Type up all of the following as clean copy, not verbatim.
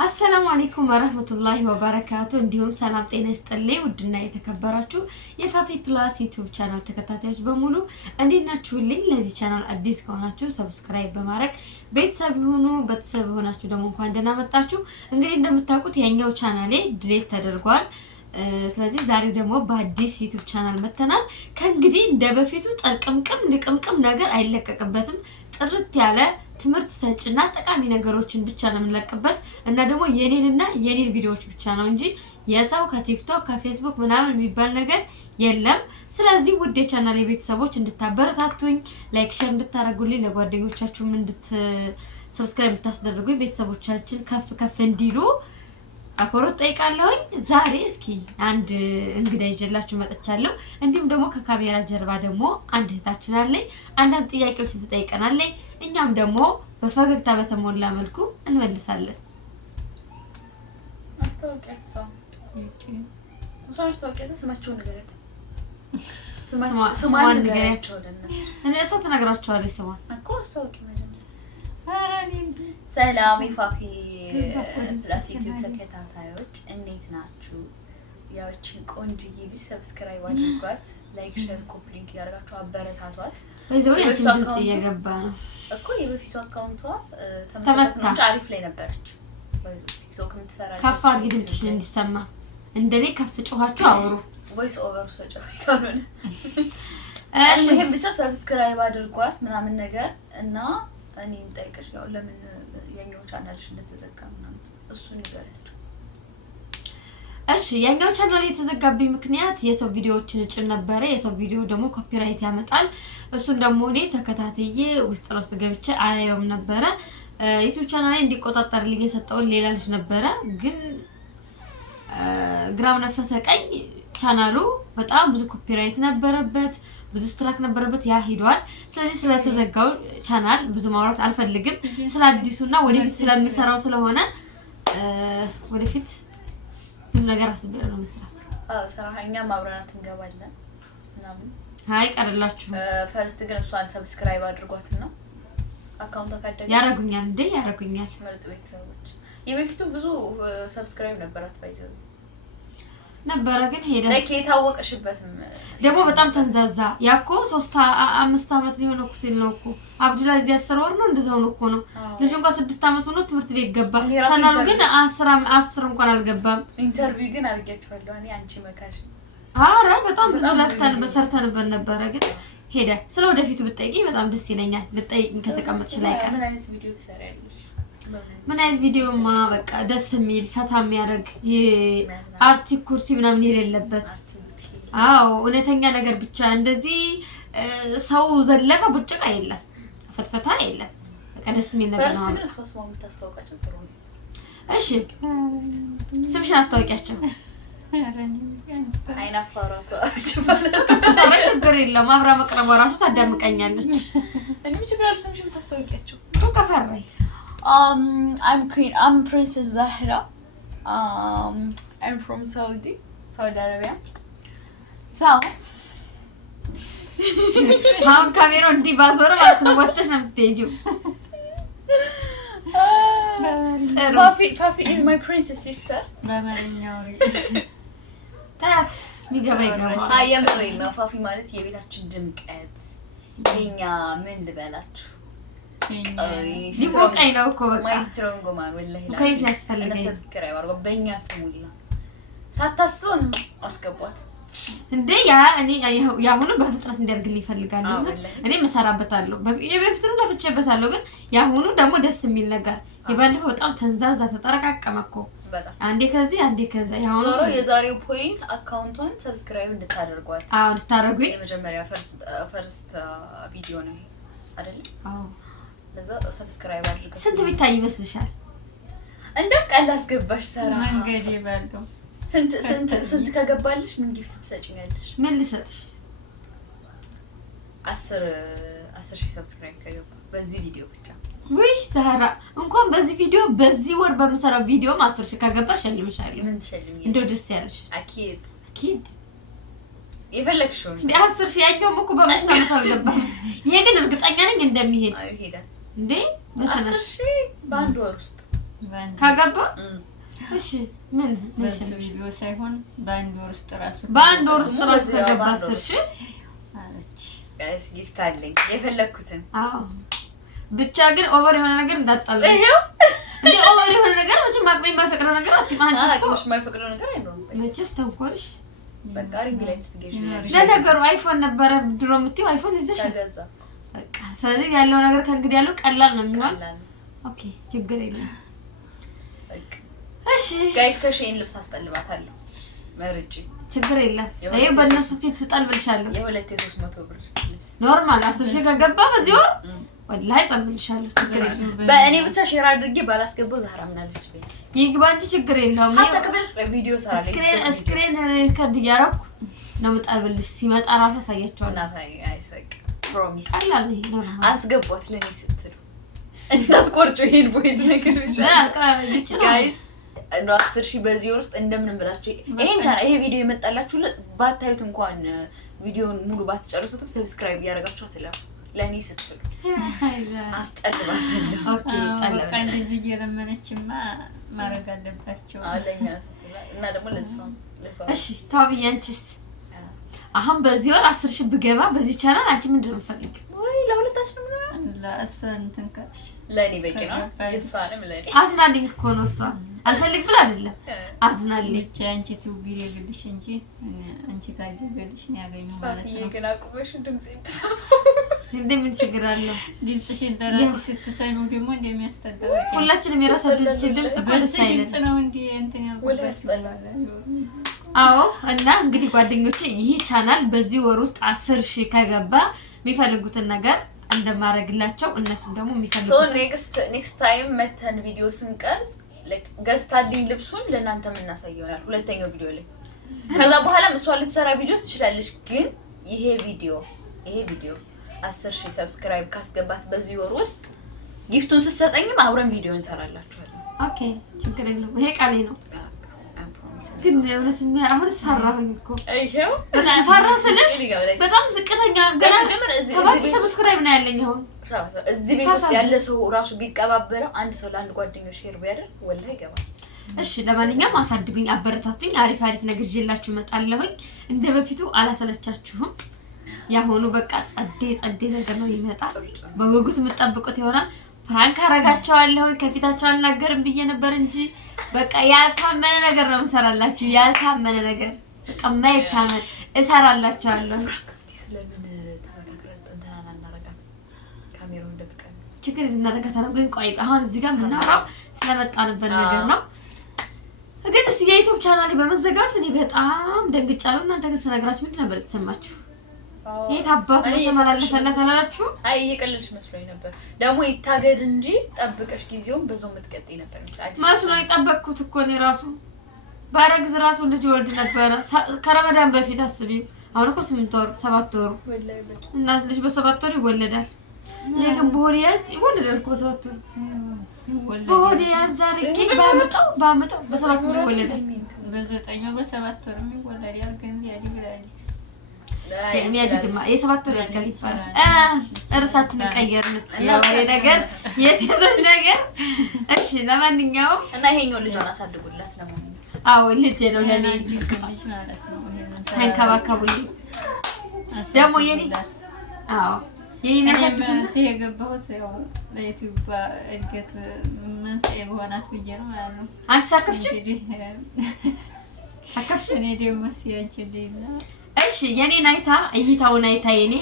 አሰላሙ አለይኩም ወራህመቱላሂ ወበረካቱ እንዲሁም ሰላም ጤና ይስጥልኝ ውድና የተከበራችሁ የፋፊ ፕላስ ዩቲዩብ ቻናል ተከታታዮች በሙሉ እንዴት ናችሁልኝ? ለዚህ ቻናል አዲስ ከሆናችሁ ሰብስክራይብ በማድረግ ቤተሰብ ይሁኑ። ቤተሰብ ሆናችሁ ደግሞ እንኳን ደህና መጣችሁ። እንግዲህ እንደምታውቁት የኛው ቻናሌ ድሌት ተደርጓል። ስለዚህ ዛሬ ደግሞ በአዲስ ዩቲዩብ ቻናል መተናል። ከእንግዲህ እንደበፊቱ ጠልቅምቅም ልቅምቅም ነገር አይለቀቅበትም። ጥርት ያለ ትምህርት ሰጭና ጠቃሚ ነገሮችን ብቻ ነው የምንለቅበት እና ደግሞ የኔንና የኔን ቪዲዮዎች ብቻ ነው እንጂ የሰው ከቲክቶክ ከፌስቡክ ምናምን የሚባል ነገር የለም። ስለዚህ ውድ የቻናሌ ቤተሰቦች እንድታበረታቱኝ፣ ላይክ ሼር እንድታረጉልኝ፣ ለጓደኞቻችሁም ሰብስክራይብ እንድታስደርጉኝ ቤተሰቦቻችን ከፍ እንዲሉ አኮሮት ጠይቃለሁኝ። ዛሬ እስኪ አንድ እንግዳ ይዤላችሁ መጥቻለሁ። እንዲሁም ደግሞ ከካሜራ ጀርባ ደግሞ አንድ እህታችን አለኝ። አንዳንድ ጥያቄዎችን ትጠይቀናለች። እኛም ደግሞ በፈገግታ በተሞላ መልኩ እንመልሳለን። አስተዋውቂያት ስማቸውን ንገሪያት። ስሟን ንገሪያቸው። እሷ ትነግራቸዋለች ስሟን እኮ አስተዋውቂ ማለት ነው። ሰላም የፋፊ ፕላስ ዩቲዩብ ተከታታዮች እንዴት ናችሁ? ያዎችን ቆንጅዬ ልጅ ሰብስክራይብ አድርጓት፣ ላይክ ሼር ኮፒ ሊንክ ያደርጋችሁ አበረታቷት። በዚህ ወይ ድምጽ እየገባ ነው እኮ የበፊቱ አካውንቷ ተመታ አሪፍ ላይ ነበረች። ቲክቶክ የምትሰራ ከፍ አድርጊ ድምጽሽ እንዲሰማ። እንደኔ ከፍ ጮኻችሁ አውሩ። ቮይስ ኦቨር ሶጫው ይሆናል። እሺ ይሄን ብቻ ሰብስክራይብ አድርጓት ምናምን ነገር እና እኔን ጠይቀሽ ያው ለምን የኛው ቻናልሽ እንደተዘጋ ምናምን እሱን ንገሪያቸው። እሺ የኛው ቻናል የተዘጋብኝ ምክንያት የሰው ቪዲዮዎችን እጭን ነበረ። የሰው ቪዲዮ ደግሞ ኮፒራይት ያመጣል። እሱን ደግሞ እኔ ተከታትዬ ውስጥ ለውስጥ ገብቼ አላየውም ነበረ። ዩቲዩብ ቻናል ላይ እንዲቆጣጠርልኝ የሰጠው ሌላ ልጅ ነበረ። ግን ግራም ነፈሰ ቀኝ ቻናሉ በጣም ብዙ ኮፒራይት ነበረበት፣ ብዙ ስትራክ ነበረበት። ያ ሄዷል። ስለዚህ ስለተዘጋው ቻናል ብዙ ማውራት አልፈልግም። ስለ አዲሱና ወደፊት ስለሚሰራው ስለሆነ ወደፊት ብዙ ነገር አስቤያለሁ መስራት። ሰራኛ ማብራራት እንገባለን ምናምን ሃይ ቀርላችሁ ፈርስት ግን እሷን ሰብስክራይብ አድርጓትና አካውንቷ ካደገ ያረጉኛል እንዴ ያረጉኛል። ምርጥ ቤተሰቦች የበፊቱ ብዙ ሰብስክራይብ ነበራት ባይዘው ነበረ ግን ሄደ። ለኬ ታወቀሽበትም ደግሞ በጣም ተንዛዛ። ያኮ 3-5 አመት ሊሆነው እኮ ሲል ነው እኮ አብዱላ እዚህ 10 ወር ነው እንደዛው ነው እኮ ነው። ልጅ እንኳን 6 አመት ሆኖ ትምህርት ቤት ገባ። ቻናሉ ግን 10 እንኳን አልገባም። ኢንተርቪው ግን አድርጌያችኋለሁ እኔ አንቺ መካሽ። አረ በጣም ብዙ ለፍተን በሰርተንበት ነበረ ግን ሄደ። ስለ ወደፊቱ ብትጠይቂኝ በጣም ደስ ይለኛል። ልጠይቂኝ ከተቀመጥሽ ላይ ቀር ምን አይነት ቪዲዮ ትሰሪያለሽ? ምን አይነት ቪዲዮማ በቃ ደስ የሚል ፈታ የሚያደርግ የአርቲ ኩርሲ ምናምን የሌለበት። አዎ እውነተኛ ነገር ብቻ እንደዚህ ሰው ዘለፈ ቡጭቃ የለም፣ ፈትፈታ የለም። በቃ ደስ የሚል ነገር ነው። ፈርስ ግን እሷ የምታስተዋውቃቸው ጥሩ ነው። እሺ ስምሽን አስተዋውቂያቸው። አይናፋራቱ ችግር የለውም። አብራ መቅረቧ ራሱ ታዳምቀኛለች። እኔም ችግር አልሰምሽም ታስተዋውቂያቸው። ከፈራይ I'm Princess Zahra. I'm from Saudi Arabia. So, how ካሜራው እንዲህ ባዞር ማለት ነው ወጥተሽ ነው የምትሄጂው። Fafi is my princess sister. ታስ ሚገባ ይገባ። የምሬን ነው። ፋፊ ማለት የቤታችን ድምቀት የኛ ምን ልበላችሁ ሊሞቀኝ ነው እኮ በቃ ማይስትሮንጎ ማን ወላሂ ከይፍ ያስፈልገኝ ሰብስክራይብ አድርጎ በእኛ ስሙላ ሳታስቱን አስገቧት እንዴ። እኔ ያሁኑ በፍጥነት እንዲያርግልኝ ይፈልጋለሁ። እኔ መሰራበታለሁ። የበፊቱን ለፍቼበታለሁ። ግን ያሁኑ ደግሞ ደስ የሚል ነገር የባለፈው በጣም ተንዛዛ ተጠረቃቀመ እኮ በጣም አንዴ ከዚህ አንዴ ከዛ። ያሁኑ የዛሬው ፖይንት አካውንቱን ሰብስክራይብ እንድታደርጓት። አዎ እንድታደርጉኝ። የመጀመሪያ ፈርስት ቪዲዮ ነው አይደል? አዎ ለዛ ሰብስክራይብ አድርጉ። ስንት ቢታይ ይመስልሻል? እንደው ቀላል አስገባሽ ሰራ መንገድ ይበልው። ስንት ከገባልሽ ምን ጊፍት ትሰጪኛለሽ? ምን ልሰጥሽ? 10 ሺህ ሰብስክራይብ ከገባ በዚህ ቪዲዮ ብቻ። ወይ ዛራ እንኳን በዚህ ቪዲዮ በዚህ ወር በመሰራው ቪዲዮ 10 ሺህ ከገባሽ እልምሻለሁ። ምን ትሸልሚኝ? እንደው ደስ ያለሽ አኪድ የፈለግሽው እንዴ 10 ሺህ ያኛው እኮ በ5 አመት አልገባም። ይሄ ግን እርግጠኛ ነኝ እንደሚሄድ። ይሄዳል እንዴ በሰነሽ 10 ሺህ በአንድ ወር ውስጥ ካገባ እሺ ምን ቪዲዮ ሳይሆን በአንድ ወር ውስጥ ራሱ ከገባ 10 ሺህ አለች። ጋይስ ጊፍት አለኝ የፈለኩትን። አዎ ብቻ ግን ኦቨር የሆነ ነገር እንዳጣለ ይሄው እንዴ ኦቨር የሆነ ነገር ምንም ማቅበይ ማይፈቅረው ነገር አትማንጂ እኮ ማይፈቅረው ነገር አይኖርም። መቼስ ተንኮልሽ በቃ ሪንግ ላይ ትስገሽ ለነገሩ አይፎን ነበረ ድሮ የምትይው አይፎን ይዘሽ ተገዛ በቃ ስለዚህ ያለው ነገር ከእንግዲህ ያለው ቀላል ነው የሚሆን። ኦኬ ችግር የለም። እሺ ጋይስ ከሼን ልብስ አስጠልባታለሁ መርጬ ችግር የለም። ይሄ በእነሱ ፊት ተጠልብልሻለሁ። የ2300 ብር ልብስ ኖርማል 10 ሺህ ከገባ በዚህ ወር ወላሂ ጠልብልሻለሁ። ችግር የለም። በእኔ ብቻ ሼር አድርጌ ባላስገባው ዛህራ ምናለሽ በይ ይግባ እንጂ ችግር የለውም። አታከብል ቪዲዮ ሰራለች ስክሪን ሪከርድ እያደረኩ ነው የምጠልብልሽ። ሲመጣ ራሱ አሳያቸዋለሁ። እና ሳይ አይሰቅ ፕሮሚስ ቀላል ነው ይሄ ነው። አስገቧት ለኔ ስትሉ እናት ቆርጮ ይሄን ቦይዝ ነገር ይችላል ጋይስ ነው 10 ሺህ በዚህ ወር ውስጥ እንደምንም ብላችሁ ይሄን ቻናል ይሄ ቪዲዮ የመጣላችሁ ባታዩት እንኳን ቪዲዮውን ሙሉ ባትጨርሱትም ሰብስክራይብ ያደርጋችሁ አትላም ለኔ ስትሉ አስጠልባለሁ። ኦኬ ጠልባ እንደዚህ እየለመነችማ ማድረግ አለባቸው አለኛ ስትላ እና ደግሞ ለዚህ እሺ ታውይ አንቺስ አሁን በዚህ ወር 10 ሺህ ብገባ በዚህ ቻናል አንቺ ምንድን ነው የምትፈልጊው? ወይ ለሁለታችን ምን ለእሷን እንትን ካልሽ ለኔ በቂ ነው። የእሷንም ለኔ አዝናልኝ እኮ ነው እሷ አልፈልግ ብላ አይደለም አዝናልኝ። ብቻ አንቺ ትውቢ የግልሽ እንጂ አንቺ ካገገልሽ ነው ያገኘው ማለት ነው። ይሄን አቁመሽ ድምጽ ይብሳው እንደምን ችግር አለው? ድምጽሽን ደራሲ ስትሰሚው ደግሞ እንደሚያስተዳው ሁላችንም የራሳችን ድምጽ ኮልስ አይደለም ነው እንዴ እንትን ያልኩት። አዎ እና እንግዲህ ጓደኞቼ ይህ ቻናል በዚህ ወር ውስጥ 10 ሺህ ከገባ የሚፈልጉትን ነገር እንደማረግላቸው እነሱም ደግሞ የሚፈልጉት ኔክስት ታይም መተን ቪዲዮ ስንቀርጽ ገዝታልኝ ልብሱን ለእናንተ የምናሳየውናል ሁለተኛው ቪዲዮ ላይ። ከዛ በኋላም እሷ ልትሰራ ቪዲዮ ትችላለች። ግን ይሄ ቪዲዮ 10 ሺህ ሰብስክራይብ ካስገባት በዚህ ወር ውስጥ ጊፍቱን ስትሰጠኝም አብረን ቪዲዮ እንሰራላችኋለን። ኦኬ ችግር የለውም። ይሄ ቃሌ ነው። ግን እውነት አሁን ፈራሁኝ እኮ አይሄው በጣም ፈራሁ ስልሽ በጣም ዝቅተኛ ገና 7 ሰብስክራይብ ነው ያለኝ። አሁን እዚህ ቤት ውስጥ ያለ ሰው ራሱ ቢቀባበረው አንድ ሰው ለአንድ ጓደኛው ሼር ቢያደርግ ወላሂ ይገባል። እሺ ለማንኛውም አሳድጉኝ፣ አበረታቱኝ። አሪፍ ነገር ይዤላችሁ እመጣለሁኝ። እንደ በፊቱ አላሰለቻችሁም። ያሆኑ በቃ ጸዴ ነገር ነው ይመጣል። በጉጉት የምትጠብቁት ይሆናል። ፕራንክ አረጋቸዋለሁ። ከፊታቸው አልናገርም ብዬ ነበር እንጂ በቃ ያልታመነ ነገር ነው የምሰራላችሁ። ያልታመነ ነገር በቃ ማይታመን እሰራላችኋለሁ። ስለምን ተመካክረን እንተናና እናረጋት ካሜራውን ደብቀን ችግር እናረጋታለን። ግን ቆይ አሁን እዚህ ጋር የምናወራው ስለመጣንበት ነገር ነው። ግን እስኪ የዩቲዩብ ቻናሌ በመዘጋቱ እኔ በጣም ደንግጫለሁ። እናንተ ግን ስነግራችሁ ምንድን ነበር የተሰማችሁ? ይሄ ታባቱ ተመላለፈለት አላላችሁ? አይ እየቀለድሽ መስሎኝ ነበር። ደግሞ ይታገድ እንጂ ጠብቀሽ ጊዜውን በዛው መትቀጥይ ነበር መስሎኝ ጠበቅኩት እኮ እኔ ራሱ ባረግዝ ራሱ ልጅ ወልድ ነበር ከረመዳን በፊት አስቢው። አሁን እኮ 8 ወር 7 ወር እና ልጅ በ7 ወር ይወለዳል። እኔ ግን በሆዲያዝ ይወለዳል እኮ በ7 ወር በሆዲያዝ አርጌ ባመጣው በ7 ወር ይወለዳል። በ9 ወር በ7 ወር ይወለዳል። ግን ያድጋል የሚያድግማ የ7 ወር ያድጋል ይባላል። እርሳችንን ቀየርን። ያው ነገር የሴቶች ነገር። እሺ ለማንኛውም እና ይሄኛው ልጇን አሳድጉላት። ለማንኛውም አዎ ልጅ ነው ለኔ ልጅ ማለት ነው። ተንከባከቡልኝ ደግሞ የኔ አዎ የኔ ያሳድጉልኝ። ሲገባሁት ያው ለዩቲዩብ እድገት መንስኤ በሆናት ብዬ ነው ማለት ነው። አንቺ ሳከፍሽ እኔ ደግሞ ሲያንቺልኝና እሺ የኔን እይታውን አይታ የኔ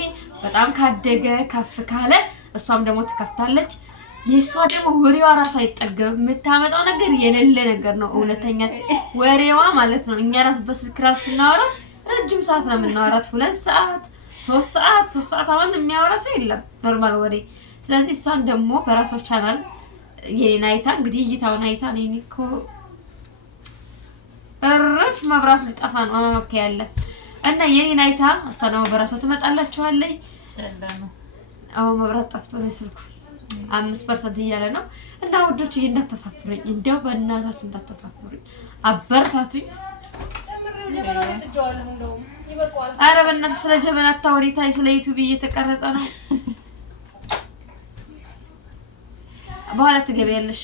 በጣም ካደገ ከፍ ካለ እሷም ደግሞ ትከፍታለች። የሷ ደግሞ ወሬዋ ራሱ አይጠገብም። የምታመጣው ነገር የሌለ ነገር ነው። እውነተኛ ወሬዋ ማለት ነው። እኛ ራስ በስልክ ራስ ስናወራ ረጅም ሰዓት ነው የምናወራት። 2 ሰዓት 3 ሰዓት አሁን የሚያወራ ሰው የለም ኖርማል ወሬ። ስለዚህ እሷን ደግሞ በራሷ ቻናል የኔን እንግዲህ እይታውን አይታ እኔ እኮ እረፍ መብራት ሊጠፋ ነው ኦኬ ያለ እና የኔን እሷ ደግሞ በራሷ ትመጣላችኋለች። ጨለማ አሁን መብራት ጠፍቶ ነው ስልኩ 5% እያለ ነው። እና ወዶች እንዳታሳፍሩኝ፣ እንደው በእናታችሁ እንዳታሳፍሩኝ፣ አበርታቱኝ። ኧረ በእናትህ ስለ ጀበና አታወሪ። ታይ ስለ ዩቲዩብ እየተቀረጸ ነው። በኋላ ትገቢያለሽ።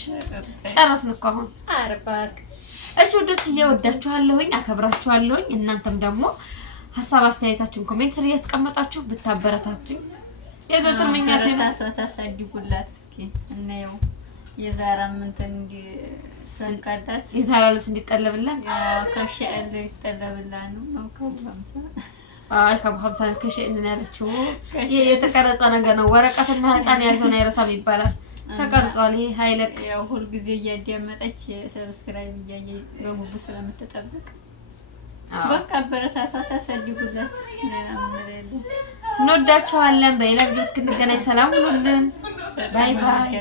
ጨረስን እኮ አሁን። አርባክ እሺ ወዶች እየወዳችኋለሁኝ፣ አከብራችኋለሁኝ። እናንተም ደግሞ ሀሳብ አስተያየታችሁን ኮሜንት ስር እያስቀመጣችሁ ብታበረታቱኝ የዘወትር ምኞቴ ነው። ታሳድጉላት እስኪ እናየው። የዛራ ምንትን እንዲ ሰንቀዳት የዛራ ልብስ እንዲጠለብላት ከሸል ይጠለብላት ነው ከሀምሳ አይ ከሀምሳ ከሸል ያለችው የተቀረጸ ነገር ነው። ወረቀትና ህፃን ያዘውን አይረሳም ይባላል። ተቀርጿል። ይሄ ሀይለቅ ያው ሁሉ ጊዜ እያዳመጠች ሰብስክራይብ እያየ በጉጉት ስለምትጠብቅ በቃ አበረታታ፣ ታሳድጉላት። እንወዳችኋለን። በሌላ ቪዲዮ እስክንገናኝ ሰላም ሁኑልን። ባይ ባይ።